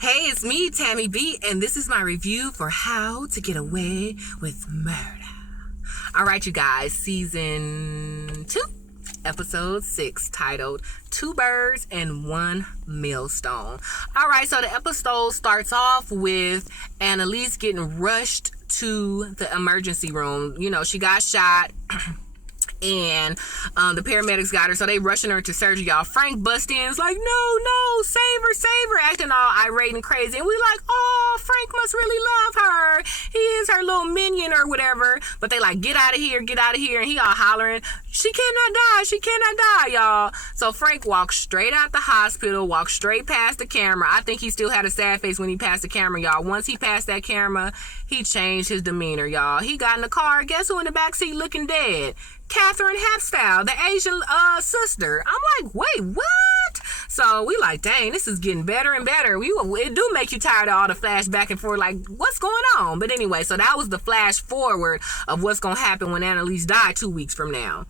Hey, it's me, Tammy B, and this is my review for How to Get Away with Murder. All right, you guys, season 2, episode 6, titled Two Birds and One Millstone. All right, so the episode starts off with Annalise getting rushed to the emergency room. You know, she got shot. And the paramedics got her, so they rushing her to surgery, y'all. Frank bust in, is like, no, save her, acting all irate and crazy. And we like, oh, Frank must really love her. He is her little minion or whatever. But they like, get out of here. And he all hollering, she cannot die, y'all. So Frank walks straight out the hospital, walks straight past the camera. I think he still had a sad face when he passed the camera, y'all. Once he passed that camera, he changed his demeanor, y'all. He got in the car. Guess who in the backseat looking dead? Catherine Hepstyle, the Asian sister. I'm like, wait, what? So we like, dang, this is getting better and better. It do make you tired of all the flash back and forth, like, what's going on? But anyway, so that was the flash forward of what's going to happen when Annalise died 2 weeks from now.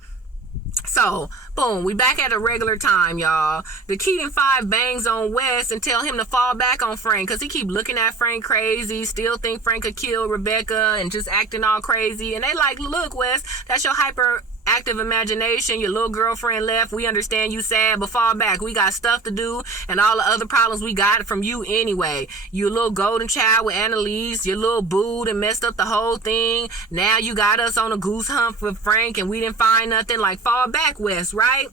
So, boom, we back at a regular time, y'all. The Keaton 5 bangs on Wes and tell him to fall back on Frank because he keep looking at Frank crazy, still think Frank could kill Rebecca and just acting all crazy. And they like, look, Wes, that's your hyperactive imagination. Your little girlfriend left. We understand you sad, but fall back. We got stuff to do and all the other problems we got from you anyway. You a little golden child with Annalise. Your little booed and messed up the whole thing. Now you got us on a goose hunt with Frank and we didn't find nothing. Like, fall back, Wes, right?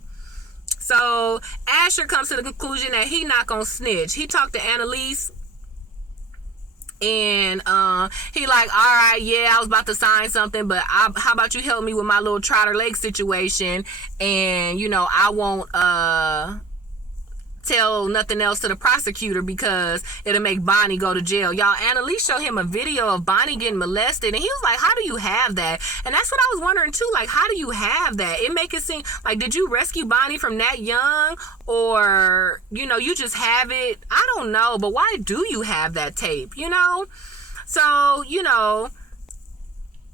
So Asher comes to the conclusion that he not gonna snitch. He talked to Annalise and he like, all right, yeah, I was about to sign something, but how about you help me with my little Trotter Lake situation, and you know, I won't tell nothing else to the prosecutor because it'll make Bonnie go to jail. Y'all, Annalise showed him a video of Bonnie getting molested, and he was like, how do you have that? And that's what I was wondering too, like, how do you have that? It make it seem like, did you rescue Bonnie from that young, or you know, you just have it? I don't know, but why do you have that tape, you know? So, you know,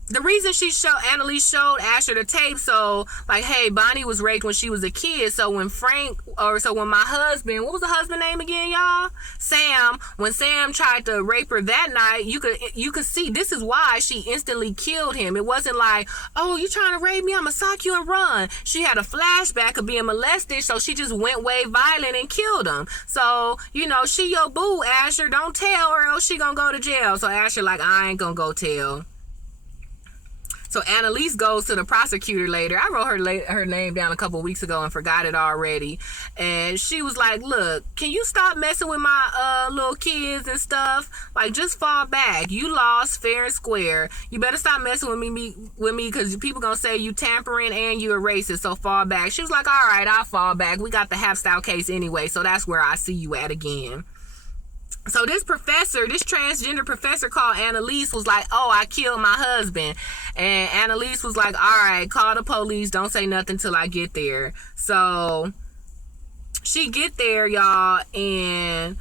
the reason Annalise showed Asher the tape, so like, hey, Bonnie was raped when she was a kid. So when my husband, what was the husband name again, y'all? Sam. When Sam tried to rape her that night, you could see this is why she instantly killed him. It wasn't like, oh, you trying to rape me? I'ma sock you and run. She had a flashback of being molested, so she just went way violent and killed him. So, you know, she your boo, Asher. Don't tell her, else she gonna go to jail. So Asher like, I ain't gonna go tell. So Annalise goes to the prosecutor later. I wrote her name down a couple weeks ago and forgot it already. And she was like, look, can you stop messing with my little kids and stuff? Like, just fall back. You lost fair and square. You better stop messing with me because people gonna say you tampering and you a racist, so fall back. She was like, all right, I'll fall back. We got the Hepstyle case anyway, so that's where I see you at again. So this transgender professor called Annalise was like, oh, I killed my husband. And Annalise was like, all right, call the police. Don't say nothing till I get there. So she get there, y'all, and,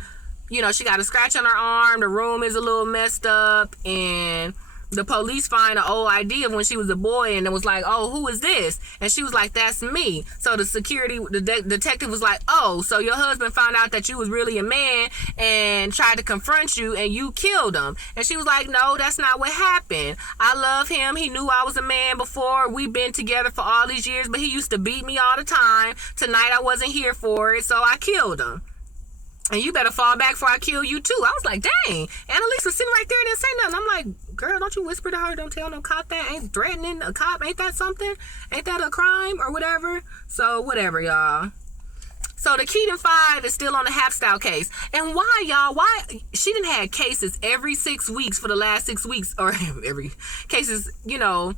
you know, she got a scratch on her arm. The room is a little messed up, and the police find an old ID of when she was a boy, and it was like, oh, who is this? And she was like, that's me. So the detective was like, oh, so your husband found out that you was really a man and tried to confront you and you killed him. And she was like, no, that's not what happened. I love him. He knew I was a man before. We've been together for all these years, but he used to beat me all the time. Tonight I wasn't here for it, so I killed him. And you better fall back before I kill you too. I was like, dang. Annalise was sitting right there and didn't say nothing. I'm like, girl, don't you whisper to her, don't tell no cop that. Ain't threatening a cop, ain't that something? Ain't that a crime or whatever? So whatever, y'all. So the Keaton 5 is still on the Hepstyle case. And why, y'all? Why? She done had cases every 6 weeks for the last 6 weeks, or every cases, you know,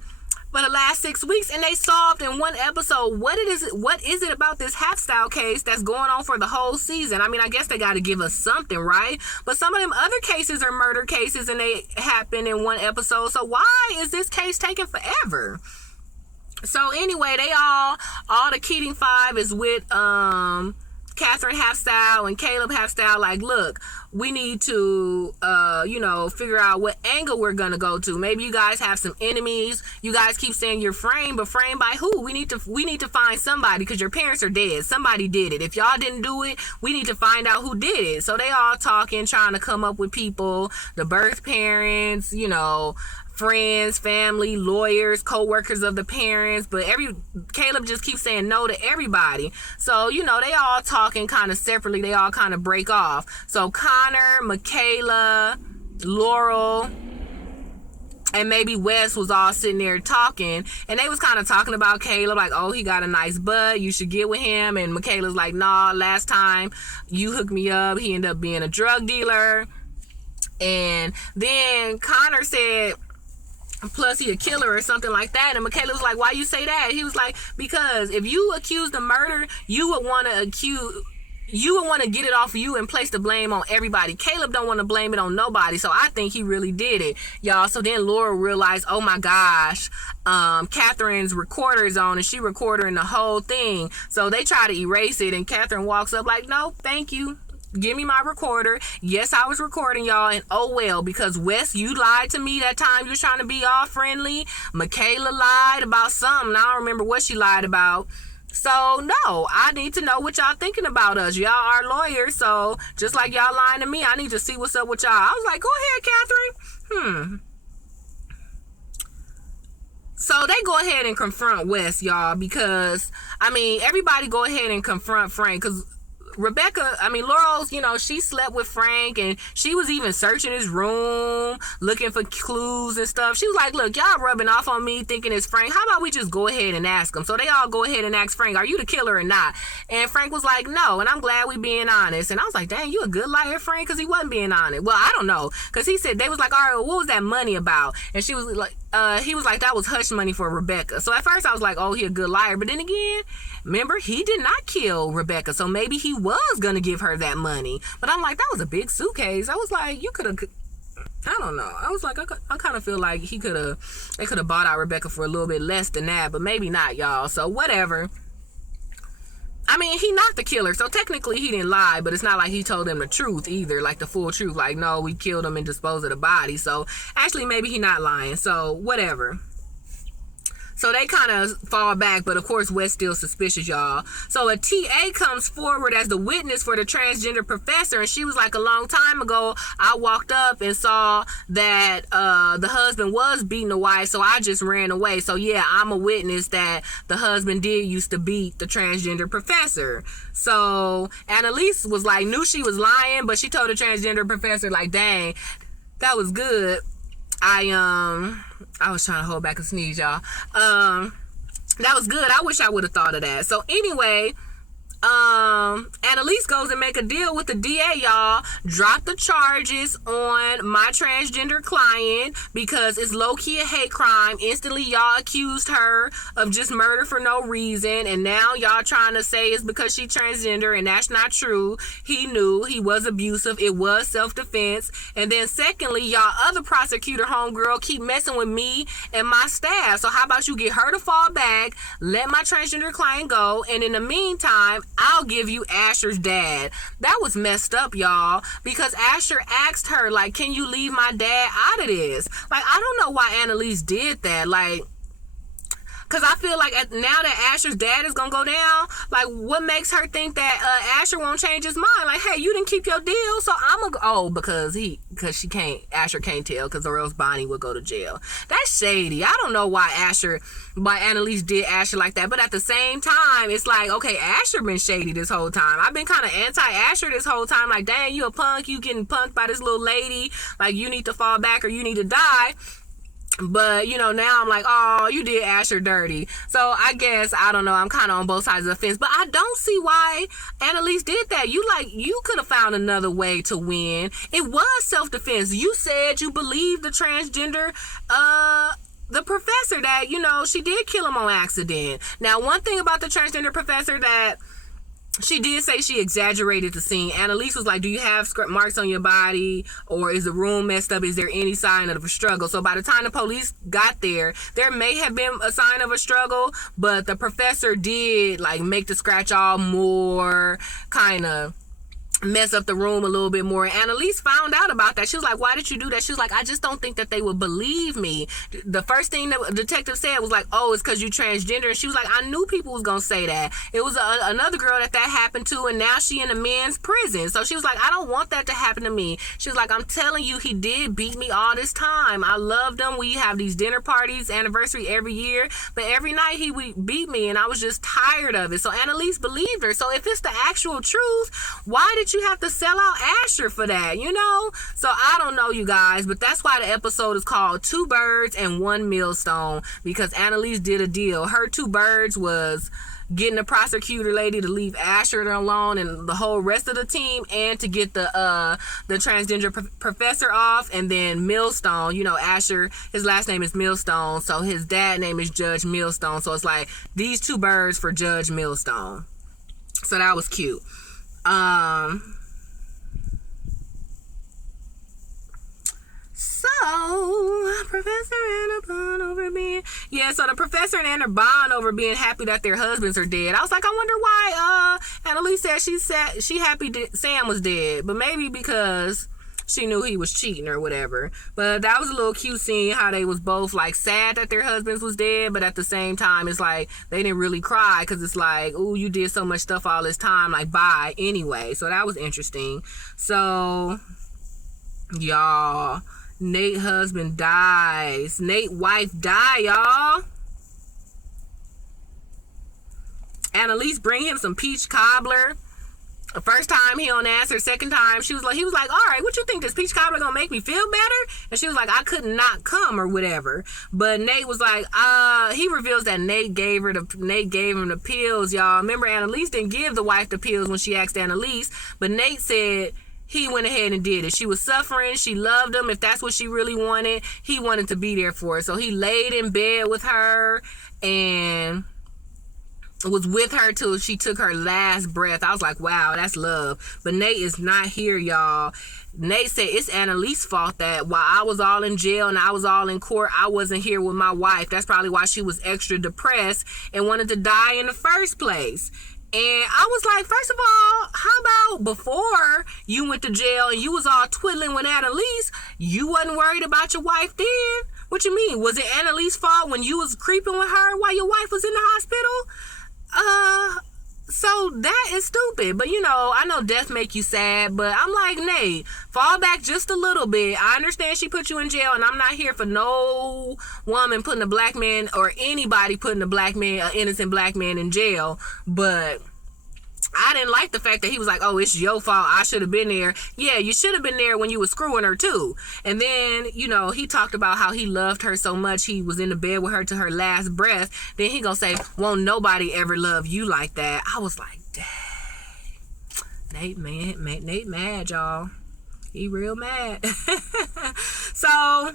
for the last 6 weeks, and they solved in one episode. What is it about this Hepstyle case that's going on for the whole season? I mean, I guess they got to give us something, right? But some of them other cases are murder cases, and they happen in one episode. So why is this case taking forever? So anyway, all the Keating 5 is with Catherine half style and Caleb half style, like, look, we need to, figure out what angle we're gonna go to. Maybe you guys have some enemies. You guys keep saying you're framed, but framed by who? We need to find somebody, because your parents are dead. Somebody did it. If y'all didn't do it, we need to find out who did it. So they all talking, trying to come up with people, the birth parents, friends, family, lawyers, co-workers of the parents, but Caleb just keeps saying no to everybody. So, they all talking kind of separately. They all kind of break off. So Connor, Michaela, Laurel, and maybe Wes was all sitting there talking, and they was kind of talking about Caleb, like, oh, he got a nice butt, you should get with him. And Michaela's like, nah, last time you hooked me up, he ended up being a drug dealer. And then Connor said, plus he a killer or something like that. And Michaela was like, why you say that? He was like, because if you accused of murder, you would want to get it off of you and place the blame on everybody. Caleb don't want to blame it on nobody, so I think he really did it, y'all. So then Laura realized, oh my gosh, Catherine's recorder is on and she recording the whole thing. So they try to erase it, and Catherine walks up like, no, thank you. Give me my recorder. Yes, I was recording, y'all, and oh well, because Wes, you lied to me that time you was trying to be all friendly. Michaela lied about something. I don't remember what she lied about. So, no, I need to know what y'all thinking about us. Y'all are lawyers, so just like y'all lying to me, I need to see what's up with y'all. I was like, go ahead, Catherine. So they go ahead and confront Wes, y'all, because, everybody go ahead and confront Frank, because Laurel's, she slept with Frank, and she was even searching his room, looking for clues and stuff. She was like, look, y'all rubbing off on me thinking it's Frank. How about we just go ahead and ask him? So they all go ahead and ask Frank, are you the killer or not? And Frank was like, no, and I'm glad we being honest. And I was like, dang, you a good liar, Frank, because he wasn't being honest. Well, I don't know, because he said, they was like, all right, well, what was that money about? And she was like, he was like, that was hush money for Rebecca. So at first I was like, oh, he a good liar. But then again, remember, he did not kill Rebecca, so maybe he was gonna give her that money. But I'm like, that was a big suitcase. I was like, you could have, I don't know. I was like, I kind of feel like they could have bought out Rebecca for a little bit less than that, but maybe not, y'all. So whatever. He not the killer, so technically he didn't lie, but it's not like he told them the truth either, like the full truth, like, no, we killed him and disposed of the body. So actually maybe he not lying, so whatever. So they kind of fall back, but of course Wes still suspicious, y'all. So a TA comes forward as the witness for the transgender professor, and she was like, a long time ago, I walked up and saw that the husband was beating the wife, so I just ran away. So yeah, I'm a witness that the husband did used to beat the transgender professor. So Annalise was like, knew she was lying, but she told the transgender professor, like, dang, that was good. I was trying to hold back a sneeze, y'all. That was good. I wish I would have thought of that. So anyway, Annalise goes and make a deal with the DA, y'all. Drop the charges on my transgender client because it's low-key a hate crime. Instantly, y'all accused her of just murder for no reason, and now y'all trying to say it's because she transgender, and that's not true. He knew, he was abusive, it was self-defense. And then secondly, y'all other prosecutor homegirl keep messing with me and my staff. So how about you get her to fall back, let my transgender client go, and in the meantime, I'll give you Asher's dad. That was messed up, y'all, because Asher asked her, like, can you leave my dad out of this? Like, I don't know why Annalise did that. Like, because I feel like now that Asher's dad is going to go down, like, what makes her think that Asher won't change his mind? Like, hey, you didn't keep your deal, so I'm going to go. Oh, because Asher can't tell, because or else Bonnie would go to jail. That's shady. I don't know why Annalise did Asher like that. But at the same time, it's like, okay, Asher been shady this whole time. I've been kind of anti-Asher this whole time. Like, dang, you a punk. You getting punked by this little lady. Like, you need to fall back or you need to die. But, now I'm like, oh, you did Asher dirty. So I guess, I don't know, I'm kind of on both sides of the fence. But I don't see why Annalise did that. You could have found another way to win. It was self-defense. You said you believed the transgender, the professor that, she did kill him on accident. Now, one thing about the transgender professor that she did say she exaggerated the scene. Annalise was like, do you have marks on your body, or is the room messed up? Is there any sign of a struggle? So by the time the police got there may have been a sign of a struggle, but the professor did like make the scratch all more kind of mess up the room a little bit more. Annalise found out about that. She was like, why did you do that? She was like, I just don't think that they would believe me. The first thing the detective said was like, oh, it's because you transgender. And she was like, I knew people was gonna say that. It was another girl that happened to, and now she in a men's prison. So she was like, I don't want that to happen to me. She was like, I'm telling you, he did beat me all this time. I loved him. We have these dinner parties, anniversary every year, but every night he would beat me, and I was just tired of it. So Annalise believed her. So if it's the actual truth, why did you have to sell out Asher for that, you know? So I don't know, you guys, but that's why the episode is called Two Birds and One Millstone, because Annalise did a deal. Her two birds was getting the prosecutor lady to leave Asher alone and the whole rest of the team, and to get the transgender professor off. And then Millstone, you know, Asher, his last name is Millstone, so his dad name is Judge Millstone. So it's like these two birds for Judge Millstone. So that was cute. So Professor Anna bond over being, so the professor and Anna bond over being happy that their husbands are dead. I was like, I wonder why Annalise said she happy Sam was dead, but maybe because she knew he was cheating or whatever. But that was a little cute scene, how they was both like sad that their husbands was dead, but at the same time it's like they didn't really cry, because it's like, ooh, you did so much stuff all this time, like bye anyway. So that was interesting. So y'all, Nate husband dies. Nate wife die, y'all. Annalise bring him some peach cobbler. The first time he don't answer. Second time he was like, all right, what you think, this peach cobbler gonna make me feel better? And she was like, I could not come or whatever. But Nate was like, he reveals that Nate gave him the pills, y'all. Remember, Annalise didn't give the wife the pills when she asked Annalise, but Nate said he went ahead and did it. She was suffering. She loved him. If that's what she really wanted, he wanted to be there for her. So he laid in bed with her and was with her till she took her last breath. I was like, wow, that's love. But Nate is not here, y'all. Nate said it's Annalise's fault that while I was all in jail and I was all in court, I wasn't here with my wife. That's probably why she was extra depressed and wanted to die in the first place. And I was like, first of all, how about before you went to jail and you was all twiddling with Annalise, you wasn't worried about your wife then? What you mean? Was it Annalise's fault when you was creeping with her while your wife was in the hospital? So that is stupid. But you know, I know death make you sad, but I'm like, Nate, fall back just a little bit. I understand she put you in jail, and I'm not here for no woman putting a black man, or anybody putting an innocent black man in jail, but I didn't like the fact that he was like, oh, it's your fault, I should have been there. Yeah, you should have been there when you was screwing her too. And then, you know, he talked about how he loved her so much, he was in the bed with her to her last breath. Then he gonna say, won't nobody ever love you like that. I was like, dang, Nate mad, y'all. He real mad. So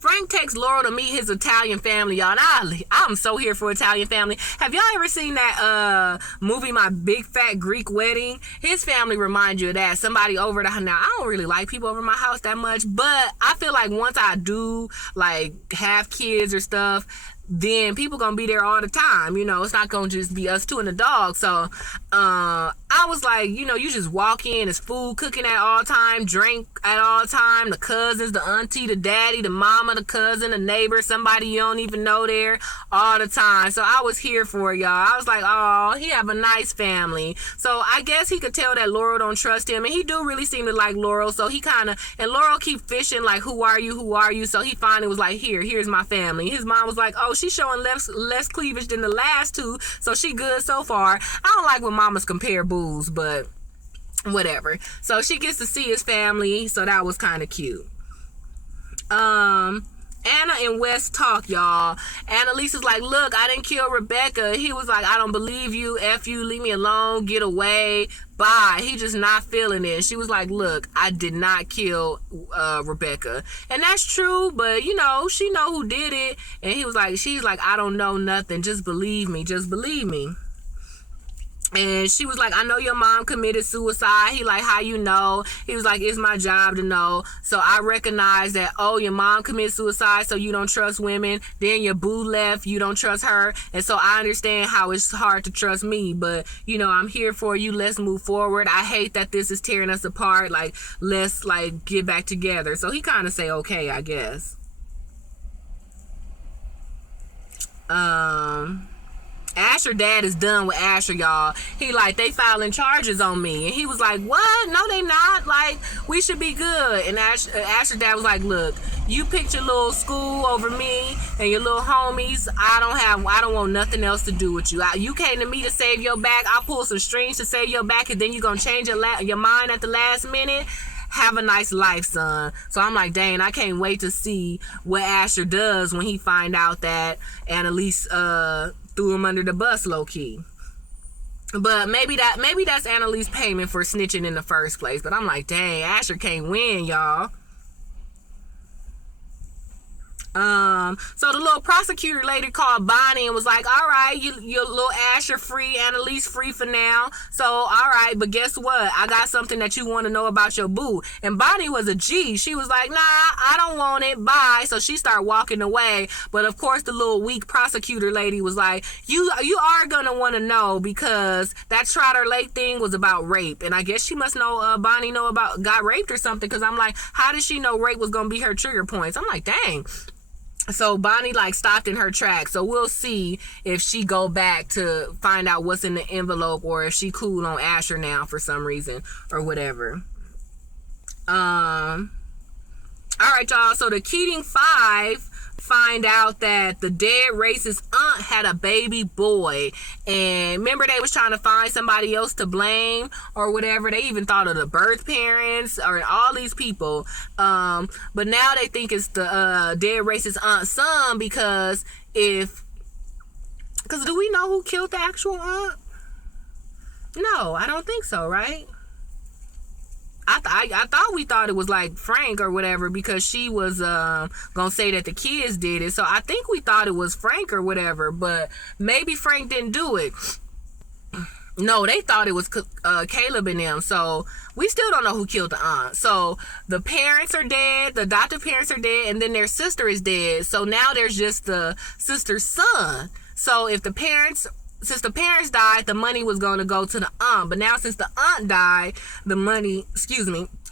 Frank takes Laurel to meet his Italian family, y'all. And I'm so here for Italian family. Have y'all ever seen that movie, My Big Fat Greek Wedding? His family reminds you of that. Somebody over the house. Now, I don't really like people over my house that much, but I feel like once I do like have kids or stuff, then people gonna be there all the time. You know, it's not gonna just be us two and the dog. So I was like, you know, you just walk in, there's food cooking at all time, drink at all time, the cousins, the auntie, the daddy, the mama, the cousin, the neighbor, somebody you don't even know there all the time. So I was here for it, y'all. I was like, oh, he have a nice family. So I guess he could tell that Laurel don't trust him, and he do really seem to like Laurel. So he kind of, and Laurel keep fishing like, who are you? So he finally was like, here's my family. His mom was like, oh, she's showing less cleavage than the last two, so she good so far. I don't like when mamas compare boos, but whatever. So she gets to see his family, so that was kind of cute. Anna and Wes talk, y'all. Annalise is like, look, I didn't kill Rebecca. He was like, I don't believe you. F you, leave me alone, get away, bye. He just not feeling it. She was like, look, I did not kill Rebecca. And that's true, but you know, she know who did it. And he was like, she's like, I don't know nothing. Just believe me. And she was like, I know your mom committed suicide. He like, how you know? He was like, it's my job to know. So I recognize that, oh, your mom committed suicide, so you don't trust women. Then your boo left, you don't trust her. And so I understand how it's hard to trust me. But, you know, I'm here for you. Let's move forward. I hate that this is tearing us apart. Like, let's, like, get back together. So he kind of say, okay, I guess. Asher dad is done with Asher, y'all. He like, they filing charges on me. And he was like, what? No, they not. Like, we should be good. And Asher dad was like, look, you picked your little school over me and your little homies. I don't want nothing else to do with you. You came to me to save your back. I pulled some strings to save your back, and then you gonna change your mind at the last minute. Have a nice life, son. So I'm like, dang, I can't wait to see what Asher does when he find out that Annalise threw him under the bus, low key. But maybe that's Annalise's payment for snitching in the first place. But I'm like, dang, Asher can't win, y'all. So the little prosecutor lady called Bonnie and was like, all right, your little Asher free, Annalise free for now. So, all right, but guess what? I got something that you want to know about your boo. And Bonnie was a G. She was like, nah, I don't want it. Bye. So she started walking away. But of course, the little weak prosecutor lady was like, you are going to want to know, because that Trotter Lake thing was about rape. And I guess she must know, Bonnie got raped or something. Because I'm like, how did she know rape was going to be her trigger points? I'm like, dang. So Bonnie like stopped in her tracks. So we'll see if she go back to find out what's in the envelope, or if she cool on Asher now for some reason or whatever. All right, y'all. So the Keating Five find out that the dead racist aunt had a baby boy, and remember they was trying to find somebody else to blame or whatever. They even thought of the birth parents or all these people, but now they think it's the dead racist aunt's son, because do we know who killed the actual aunt? No, I don't think so, right? I thought we thought it was like Frank or whatever, because she was gonna say that the kids did it. So I think we thought it was Frank or whatever, but maybe Frank didn't do it. No, they thought it was Caleb and them. So we still don't know who killed the aunt. So the parents are dead, the adoptive parents are dead, and then their sister is dead. So now there's just the sister's son. So if since the parents died, the money was going to go to the aunt. But now since the aunt died, the money,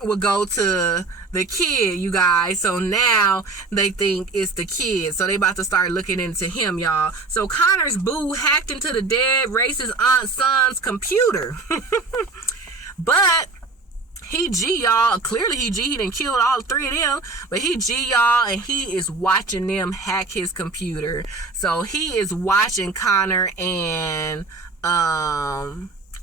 would go to the kid, you guys. So now they think it's the kid. So they about to start looking into him, y'all. So Connor's boo hacked into the dead racist aunt's son's computer. But he G, y'all. Clearly he G. He done killed all three of them. But he G, y'all. And he is watching them hack his computer. So he is watching Connor and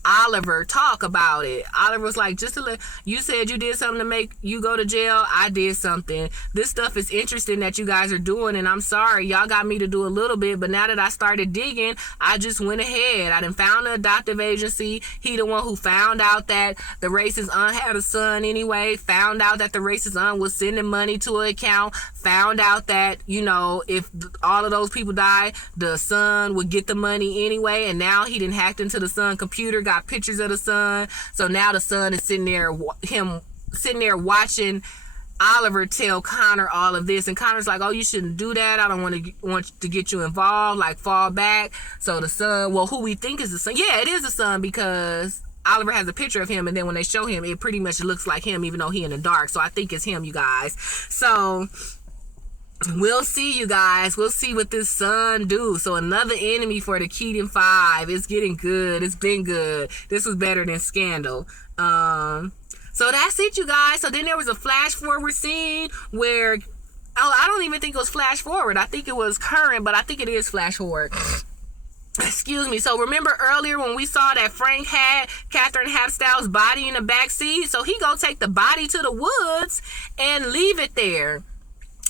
Oliver talk about it. Oliver was like, just to let you said you did something to make you go to jail. I did something. This stuff is interesting that you guys are doing, and I'm sorry. Y'all got me to do a little bit, but now that I started digging, I just went ahead. I done found an adoptive agency. He the one who found out that the racist aunt had a son anyway, found out that the racist aunt was sending money to an account, found out that, you know, if all of those people died, the son would get the money anyway, and now he done hacked into the son computer, got pictures of the son. So now the son is sitting there watching Oliver tell Connor all of this, and Connor's like, oh, you shouldn't do that. I don't want to get you involved, like fall back. So the son, well, who we think is the son, yeah, it is the son, because Oliver has a picture of him, and then when they show him, it pretty much looks like him, even though he in the dark. So I think it's him, you guys. So we'll see, you guys. We'll see what this son do. So another enemy for the Keating Five. It's getting good. It's been good. This was better than Scandal. So that's it, you guys. So then there was a flash forward scene where, I don't even think it was flash forward. I think it was current, but I think it is flash forward. Excuse me. So remember earlier when we saw that Frank had Catherine Hapstow's body in the back seat? So he go take the body to the woods and leave it there.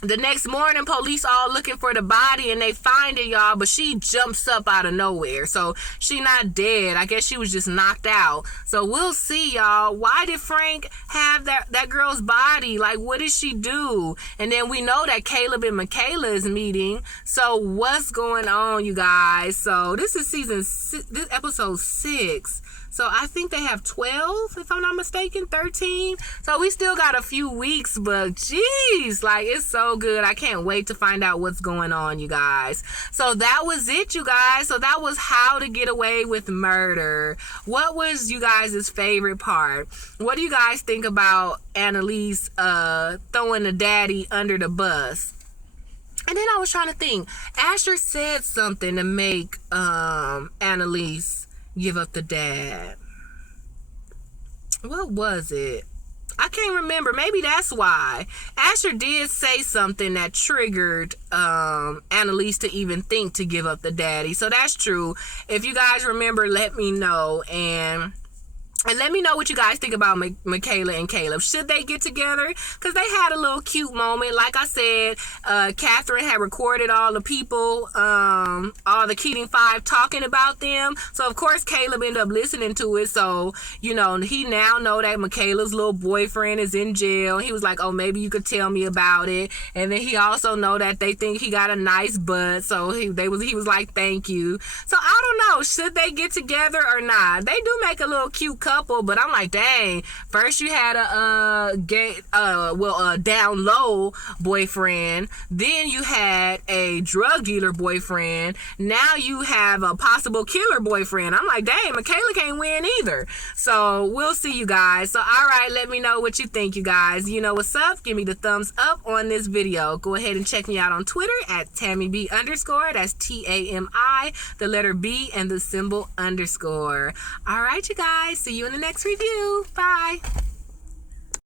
The next morning, police all looking for the body and they find it, y'all, but she jumps up out of nowhere. So she not dead. I guess she was just knocked out. So we'll see, y'all. Why did Frank have that girl's body? Like, what did she do? And then we know that Caleb and Michaela is meeting. So what's going on, you guys? So this is this episode 6. So I think they have 12, if I'm not mistaken, 13. So we still got a few weeks, but geez, like, it's so good. I can't wait to find out what's going on, you guys. So that was it, you guys. So that was How to Get Away with Murder. What was you guys' favorite part? What do you guys think about Annalise throwing the daddy under the bus? And then I was trying to think. Asher said something to make Annalise give up the dad. What was it? I can't remember. Maybe that's why. Asher did say something that triggered Annalise to even think to give up the daddy. So that's true. If you guys remember, let me know. And let me know what you guys think about Michaela and Caleb. Should they get together? Because they had a little cute moment. Like I said, Catherine had recorded all the people, all the Keating 5 talking about them. So, of course, Caleb ended up listening to it. So, you know, he now know that Michaela's little boyfriend is in jail. He was like, oh, maybe you could tell me about it. And then he also know that they think he got a nice butt. So, he was like, thank you. So, I don't know. Should they get together or not? They do make a little cute couple. But I'm like, dang, first you had a down low boyfriend, then you had a drug dealer boyfriend, now you have a possible killer boyfriend. I'm like, dang, Michaela can't win either. So we'll see, you guys. So all right, let me know what you think, you guys. You know what's up? Give me the thumbs up on this video. Go ahead and check me out on Twitter at TamiB_. That's TAMI, the letter B and the symbol _. All right, you guys. See you in the next review. Bye.